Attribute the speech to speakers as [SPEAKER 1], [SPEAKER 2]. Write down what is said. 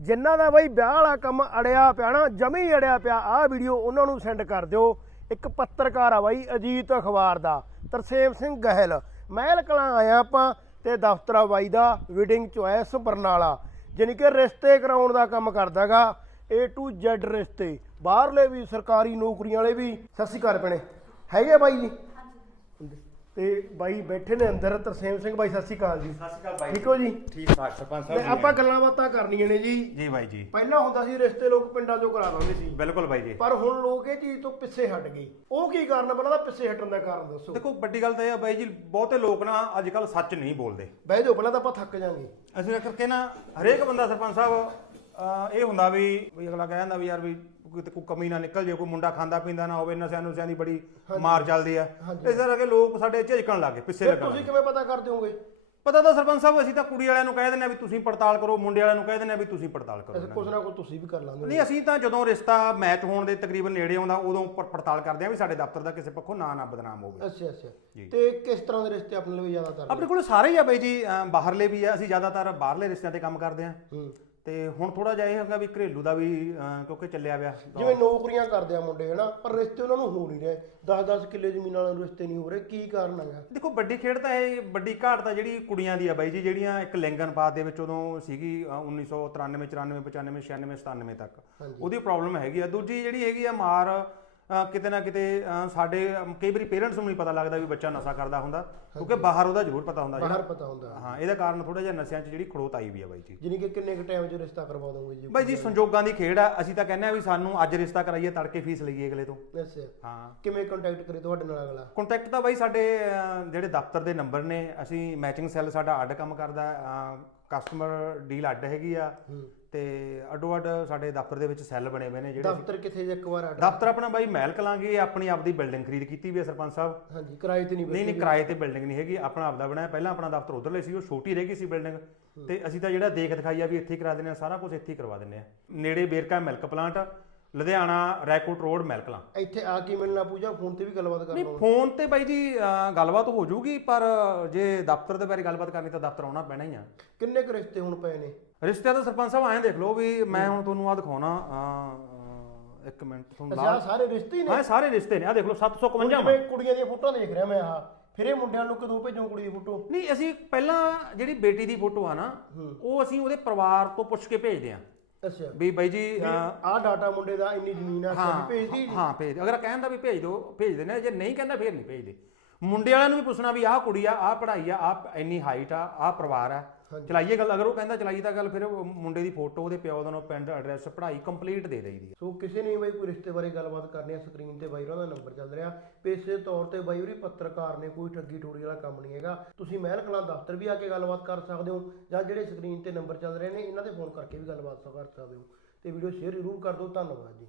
[SPEAKER 1] ਜਿਨ੍ਹਾਂ ਦਾ ਬਈ ਵਿਆਹ ਵਾਲਾ ਕੰਮ ਅੜਿਆ ਪਿਆ ਨਾ, ਜਮੀ ਅੜਿਆ ਪਿਆ, ਆਹ ਵੀਡੀਓ ਉਹਨਾਂ ਨੂੰ ਸੈਂਡ ਕਰ ਦਿਓ। ਇੱਕ ਪੱਤਰਕਾਰ ਆ ਬਾਈ, ਅਜੀਤ ਅਖਬਾਰ ਦਾ, ਤਰਸੇਮ ਸਿੰਘ ਗਹਿਲ। ਮਹਿਲ ਕਲਾਂ ਆਇਆ ਆਪਾਂ ਤੇ ਦਫ਼ਤਰ ਆ ਬਾਈ ਦਾ ਵਿਡਿੰਗ ਚੁਆਇਸ ਬਰਨਾਲਾ ਜਾਣੀ ਕਿ ਰਿਸ਼ਤੇ ਕਰਾਉਣ ਦਾ ਕੰਮ ਕਰਦਾਗਾ, A to Z ਰਿਸ਼ਤੇ। ਬਾਹਰਲੇ ਵੀ ਸਰਕਾਰੀ ਨੌਕਰੀਆਂ ਵਾਲੇ ਵੀ, ਸਤਿ ਸ਼੍ਰੀ ਅਕਾਲ ਭੈਣੇ। ਹੈਗੇ ਬਾਈ ਜੀ? ਤੇ ਬਾਈ ਬੈਠੇ ਨੇ ਅੰਦਰ ਤਰਸੇਮ ਸਿੰਘ ਬਾਈ ਸਤਿ ਸ਼੍ਰੀ ਅਕਾਲ ਜੀ।
[SPEAKER 2] ਸਤਿ ਸ਼੍ਰੀ ਅਕਾਲ ਬਾਈ
[SPEAKER 1] ਠੀਕ ਹੋ ਜੀ?
[SPEAKER 2] ਠੀਕ ਠਾਕ ਸਰਪੰਚ
[SPEAKER 1] ਤੇ
[SPEAKER 2] ਸਾਹਿਬ
[SPEAKER 1] ਆਪਾਂ ਗੱਲਾਂ ਬਾਤਾਂ ਕਰਨੀਆਂ ਨੇ ਜੀ।
[SPEAKER 2] ਜੀ ਬਾਈ ਜੀ।
[SPEAKER 1] ਪਹਿਲਾਂ ਹੁੰਦਾ ਸੀ ਰਿਸ਼ਤੇ ਲੋਕ ਪਿੰਡਾਂ 'ਚੋਂ ਕਰਾ ਦਿੰਦੇ ਸੀ।
[SPEAKER 2] ਬਿਲਕੁਲ ਬਾਈ ਜੀ।
[SPEAKER 1] ਪਰ ਹੁਣ ਲੋਕ ਇਹ ਚੀਜ਼ ਤੋਂ ਪਿੱਛੇ ਹਟ ਗਏ। ਉਹ ਕੀ ਕਾਰਨ? ਪਹਿਲਾਂ ਤਾਂ ਪਿੱਛੇ ਹਟਣ ਦਾ ਕਾਰਨ ਦੱਸੋ।
[SPEAKER 2] ਦੇਖੋ ਵੱਡੀ ਗੱਲ ਤਾਂ ਇਹ ਆ ਬਾਈ ਜੀ ਬਹੁਤੇ ਲੋਕ ਨਾ ਅੱਜ ਕੱਲ ਸੱਚ ਨਹੀਂ ਬੋਲਦੇ।
[SPEAKER 1] ਬਹਿ ਜਾਓ ਪਹਿਲਾਂ ਤਾਂ ਆਪਾਂ ਥੱਕ ਜਾਾਂਗੇ।
[SPEAKER 2] ਅਸੀਂ ਕਰਕੇ ਨਾ ਹਰੇਕ ਬੰਦਾ ਸਰਪੰਚ ਸਾਹਿਬ ਅਹ, ਇਹ ਹੁੰਦਾ ਵੀ ਵੀ ਅਗਲਾ ਕਹਿ ਜਾਂਦਾ ਵੀ ਯਾਰ ਵੀ ਕਿਤੇ ਕੋਈ ਕਮੀ ਨਾ ਨਿਕਲ ਜੇ ਕੋਈ ਮੁੰਡਾ ਖਾਂਦਾ ਪੀਂਦਾ ਨਾ ਹੋਵੇ ਨਸ਼ਿਆਂ ਨੁਸ਼ਿਆਂ ਦੀ ਬੜੀ ਮਾਰ ਚੱਲਦੀ ਆ। ਇਸ ਕਰਕੇ ਲੋਕ ਸਾਡੇ ਝਿਜਕਣ ਲੱਗੇ ਪਿੱਛੇ
[SPEAKER 1] ਫਿਰ
[SPEAKER 2] ਲੱਗਣ
[SPEAKER 1] ਤੁਸੀਂ ਕਿਵੇਂ ਪਤਾ ਕਰ ਦਿਓਗੇ
[SPEAKER 2] ਪਤਾ ਤਾਂ ਸਰਪੰਚ ਸਾਹਿਬ ਅਸੀਂ ਤਾਂ ਕੁੜੀ ਵਾਲਿਆਂ ਨੂੰ ਕਹਿ ਦਿੰਦੇ ਆ ਵੀ ਤੁਸੀਂ ਪੜਤਾਲ ਕਰੋ ਮੁੰਡੇ ਵਾਲਿਆਂ ਨੂੰ ਕਹਿ ਦਿੰਦੇ ਆ ਵੀ ਤੁਸੀਂ ਪੜਤਾਲ ਕਰੋ।
[SPEAKER 1] ਕੁਛ ਨਾ ਕੁਛ ਤੁਸੀਂ ਵੀ ਕਰ ਲਾਂਗੇ।
[SPEAKER 2] ਨਹੀਂ ਅਸੀਂ ਤਾਂ ਜਦੋਂ ਰਿਸ਼ਤਾ ਮੈਚ ਹੋਣ ਦੇ ਤਕਰੀਬਨ ਨੇੜੇ ਆਉਂਦਾ ਉਦੋਂ ਪ- ਪੜਤਾਲ ਕਰਦੇ ਆ ਵੀ ਸਾਡੇ ਦਫ਼ਤਰ ਦਾ ਕਿਸੇ ਪੱਖੋਂ ਨਾਂ ਨਾ ਬਦਨਾਮ ਹੋਵੇ।
[SPEAKER 1] ਅੱਛਾ ਅੱਛਾ। ਤੇ ਕਿਸ ਤਰ੍ਹਾਂ ਦੇ ਰਿਸ਼ਤੇ ਆਪਣੇ ਲਈ ਜ਼ਿਆਦਾਤਰ?
[SPEAKER 2] ਆਪਣੇ ਕੋਲ ਸਾਰੇ ਹੀ ਆ ਬਾਈ ਜੀ ਅਮ ਬਾਹਰਲੇ ਵੀ ਆ ਅਸੀਂ ਜ਼ਿਆਦਾਤਰ ਬਾਹਰਲੇ ਰਿਸ਼ਤਿਆਂ ਤੇ ਕੰਮ ਕਰਦੇ ਆ
[SPEAKER 1] ਹੂੰ।
[SPEAKER 2] ਤੇ ਹੁਣ ਥੋੜਾ ਜਿਹਾ ਇਹ ਹੈਗਾ ਵੀ ਘਰੇਲੂ ਦਾ ਵੀ ਕਿਉਂਕਿ ਚੱਲਿਆ ਪਿਆ।
[SPEAKER 1] ਜਿਵੇਂ ਨੌਕਰੀਆਂ ਕਰਦੇ ਆ ਮੁੰਡੇ ਹਨਾ ਪਰ ਰਿਸ਼ਤੇ ਉਹਨਾਂ ਨੂੰ ਹੋ ਨਹੀਂ ਰਹੇ। 10-10 ਕਿੱਲੇ ਜ਼ਮੀਨ ਵਾਲਿਆਂ ਨੂੰ ਰਿਸ਼ਤੇ ਨਹੀਂ ਹੋ ਰਹੇ ਕੀ ਕਾਰਨ ਹੈਗਾ?
[SPEAKER 2] ਦੇਖੋ ਵੱਡੀ ਖੇਡ ਤਾਂ ਇਹ ਵੱਡੀ ਘਾਟ ਤਾਂ ਜਿਹੜੀ ਕੁੜੀਆਂ ਦੀ ਆ ਬਾਈ ਜੀ ਜਿਹੜੀਆਂ ਇੱਕ ਲਿੰਗ ਅਨੁਪਾਤ ਦੇ ਵਿੱਚ ਉਦੋਂ ਸੀਗੀ ਅ, 1993 94 95 96 97 ਤੱਕ। ਉਹਦੀ ਪ੍ਰੋਬਲਮ ਹੈਗੀ ਆ। ਦੂਜੀ ਜਿਹੜੀ ਹੈਗੀ ਆ ਮਾਰ ਕਿਤੇ ਨਾ ਕਿਤੇ ਸਾਡੇ ਕਈ ਵਾਰੀ ਪੇਰੈਂਟਸ ਨੂੰ ਨਹੀਂ ਪਤਾ ਲੱਗਦਾ ਵੀ ਬੱਚਾ ਨਸ਼ਾ ਕਰਦਾ ਹੁੰਦਾ ਕਿਉਂਕਿ ਬਾਹਰ ਉਹਦਾ ਜ਼ਰੂਰ ਪਤਾ ਹੁੰਦਾ
[SPEAKER 1] ਬਾਹਰ ਪਤਾ ਹੁੰਦਾ।
[SPEAKER 2] ਹਾਂ ਇਹਦਾ ਕਾਰਨ ਥੋੜਾ ਜਿਹਾ ਨਸ਼ਿਆਂ 'ਚ ਜਿਹੜੀ ਖੜੋਤ ਆਈ ਵੀ ਆ ਬਾਈ ਜੀ।
[SPEAKER 1] ਜਿਨੀ ਕਿ ਕਿੰਨੇ ਕੁ ਟਾਈਮ 'ਚ ਰਿਸ਼ਤਾ ਕਰਵਾ ਦੋਗੇ ਜੀ?
[SPEAKER 2] ਬਾਈ ਜੀ ਸੰਜੋਗਾਂ ਦੀ ਖੇਡ ਆ ਅਸੀਂ ਤਾਂ ਕਹਿੰਦੇ ਆ ਵੀ ਸਾਨੂੰ ਅੱਜ ਰਿਸ਼ਤਾ ਕਰਾਈਏ ਤੜਕੇ ਫੀਸ ਲਈਏ ਅਗਲੇ ਤੋਂ।
[SPEAKER 1] ਅੱਛਾ।
[SPEAKER 2] ਹਾਂ।
[SPEAKER 1] ਕਿਵੇਂ ਕੰਟੈਕਟ ਕਰੇ ਤੁਹਾਡੇ ਨਾਲ ਅਗਲਾ?
[SPEAKER 2] ਕੰਟੈਕਟ ਤਾਂ ਬਾਈ ਸਾਡੇ ਜਿਹੜੇ ਦਫ਼ਤਰ ਦੇ ਨੰਬਰ ਨੇ ਅਸੀਂ ਮੈਚਿੰਗ ਸੈੱਲ ਸਾਡਾ ਅੱਡ ਕੰਮ ਕਰਦਾ ਕਸਟਮਰ ਡੀਲ ਅੱਡ ਹੈਗੀ ਆ। ਤੇ ਅੱਡੋ ਅੱਡ ਸਾਡੇ ਦਫ਼ਤਰ ਦੇ ਵਿੱਚ ਸੈੱਲ ਬਣੇ ਹੋਏ ਨੇ ਜਿਹੜੇ
[SPEAKER 1] ਦਫ਼ਤਰ ਕਿੱਥੇ ਜੇ ਇੱਕ ਵਾਰ ਆਰਡਰ
[SPEAKER 2] ਦਫ਼ਤਰ ਆਪਣਾ ਬਾਈ ਮਹਿਲ ਕਲਾਂਗੇ ਆਪਣੀ ਆਪਦੀ ਬਿਲਡਿੰਗ ਖਰੀਦ ਕੀਤੀ ਵੀ ਹੈ ਸਰਪੰਚ ਸਾਹਿਬ।
[SPEAKER 1] ਹਾਂਜੀ ਕਿਰਾਏ ਤੇ ਨਹੀਂ
[SPEAKER 2] ਨਹੀਂ ਨਹੀਂ ਕਿਰਾਏ ਤੇ ਬਿਲਡਿੰਗ ਨਹੀਂ ਹੈਗੀ ਆਪਣਾ ਆਪਦਾ ਬਣਾਇਆ ਪਹਿਲਾਂ ਆਪਣਾ ਦਫ਼ਤਰ ਉਧਰਲੇ ਸੀ ਉਹ ਛੋਟੀ ਰਹਿ ਗਈ ਸੀ ਬਿਲਡਿੰਗ ਤੇ ਅਸੀਂ ਤਾਂ ਜਿਹੜਾ ਦੇਖ ਦਿਖਾਈ ਆ ਵੀ ਇੱਥੇ ਹੀ ਕਰਾ ਦਿੰਦੇ ਆ ਸਾਰਾ ਕੁਝ ਇੱਥੇ ਹੀ ਕਰਵਾ ਦਿੰਦੇ ਆ। ਨੇੜੇ Verka milk plant Ludhiana Raikot road milk ਕਲਾਂ
[SPEAKER 1] ਇੱਥੇ ਆ ਕੇ ਮਿਲਣਾ ਪੂਜਾ ਫੋਨ ਤੇ ਵੀ ਗੱਲਬਾਤ ਕਰ
[SPEAKER 2] ਨਹੀਂ ਫੋਨ ਤੇ ਬਾਈ ਜੀ ਗੱਲਬਾਤ ਹੋ ਜਾਊਗੀ ਪਰ ਜੇ ਦਫ਼ਤਰ ਦੇ ਬਾਰੇ ਗੱਲਬਾਤ ਕਰਨੀ ਤਾਂ ਦਫ਼ਤਰ ਆਉਣਾ ਪੈਣਾ ਹੀ ਆ।
[SPEAKER 1] ਕਿੰਨੇ ਕੁ ਰਿਸ਼ਤੇ ਹੁਣ ਪਏ ਨੇ?
[SPEAKER 2] ਰਿਸ਼ਤਿਆਂ ਦਾ ਸਰਪੰਚ ਸਾਹਿਬ ਐਂ ਦੇਖ ਲਓ ਵੀ ਮੈਂ ਹੁਣ ਤੁਹਾਨੂੰ ਆ ਦਿਖਾਉਣਾ ਇੱਕ ਮਿੰਟ ਤੁਹਾਨੂੰ
[SPEAKER 1] ਅੱਛਾ ਆਹ ਸਾਰੇ ਰਿਸ਼ਤੇ ਹੀ ਨੇ?
[SPEAKER 2] ਹਾਂ ਸਾਰੇ ਰਿਸ਼ਤੇ ਨੇ ਆ ਦੇਖ ਲਓ 751
[SPEAKER 1] ਜਿਵੇਂ ਕੁੜੀਆਂ ਦੀਆਂ ਫੋਟੋਆਂ ਦੇਖ ਰਿਹਾ ਮੈਂ ਆਹ। ਫਿਰ ਇਹ ਮੁੰਡਿਆਂ ਨੂੰ ਕਦੋਂ ਭੇਜੋ ਕੁੜੀ ਦੀ ਫੋਟੋ?
[SPEAKER 2] ਨਹੀਂ ਅਸੀਂ ਪਹਿਲਾਂ ਜਿਹੜੀ ਬੇਟੀ ਦੀ ਫੋਟੋ ਆ ਨਾ ਉਹ ਅਸੀਂ ਉਹਦੇ ਪਰਿਵਾਰ ਤੋਂ ਪੁੱਛ ਕੇ ਭੇਜਦੇ ਆ।
[SPEAKER 1] ਅੱਛਾ।
[SPEAKER 2] ਵੀ ਬਾਈ ਜੀ ਅਹ,
[SPEAKER 1] ਆਹ ਡਾਟਾ ਮੁੰਡੇ ਦਾ ਇੰਨੀ ਜ਼ਮੀਨ ਆ
[SPEAKER 2] ਹਾਂ
[SPEAKER 1] ਸਾਡੀ ਭੇਜਦੀ
[SPEAKER 2] ਹਾਂ ਭੇਜ ਦਿਓ। ਅਗਰ ਕਹਿੰਦਾ ਵੀ ਭੇਜ ਦਿਓ ਭੇਜ ਦਿੰਦੇ ਆ। ਜੇ ਨਹੀਂ ਕਹਿੰਦਾ ਫੇਰ ਨਹੀਂ ਭੇਜਦੇ। ਮੁੰਡੇ ਵਾਲਿਆਂ ਨੂੰ ਵੀ ਪੁੱਛਣਾ ਵੀ ਆਹ ਕੁੜੀ ਆ ਆਹ ਪੜ੍ਹਾਈ ਆ ਆਹ ਇੰਨੀ ਹਾਈਟ ਆ ਆਹ ਪਰਿਵਾਰ ਆ। ਚਲਾਈਏ ਗੱਲ ਅਗਰ ਉਹ ਕਹਿੰਦਾ ਚਲਾਈ ਤਾਂ ਗੱਲ ਫਿਰ ਉਹ ਮੁੰਡੇ ਦੀ ਫੋਟੋ ਉਹਦੇ ਪਿਓ ਦਾ ਨਾਮ ਪਿੰਡ ਐਡਰੈਸ ਪੜ੍ਹਾਈ ਕੰਪਲੀਟ ਦੇ ਦੇਈਦੀ ਆ।
[SPEAKER 1] ਸੋ ਕਿਸੇ ਨੇ ਬਾਈ ਕੋਈ ਰਿਸ਼ਤੇ ਬਾਰੇ ਗੱਲਬਾਤ ਕਰਨੀ ਆ ਸਕਰੀਨ ਤੇ ਬਾਈ ਉਹਨਾਂ ਦਾ ਨੰਬਰ ਚੱਲ ਰਿਹਾ। ਪੇਸ਼ੇ ਤੌਰ ਤੇ ਬਾਈ ਉਹਦੀ ਪੱਤਰਕਾਰ ਨੇ ਕੋਈ ਠੱਗੀ ਠੋਰੀ ਵਾਲਾ ਕੰਮ ਨਹੀਂ ਹੈਗਾ। ਤੁਸੀਂ ਮਹਿਲ ਕਲਾਂ ਦਫ਼ਤਰ ਵੀ ਆ ਕੇ ਗੱਲਬਾਤ ਕਰ ਸਕਦੇ ਹੋ ਜਾਂ ਜਿਹੜੇ ਸਕਰੀਨ ਤੇ ਨੰਬਰ ਚੱਲ ਰਹੇ ਨੇ ਇਹਨਾਂ ਤੇ ਫੋਨ ਕਰਕੇ ਵੀ ਗੱਲਬਾਤ ਕਰ ਸਕਦੇ ਹੋ। ਤੇ ਵੀਡੀਓ ਸ਼ੇਅਰ ਜ਼ਰੂਰ ਕਰ ਦਿਓ ਧੰਨਵਾਦ ਜੀ।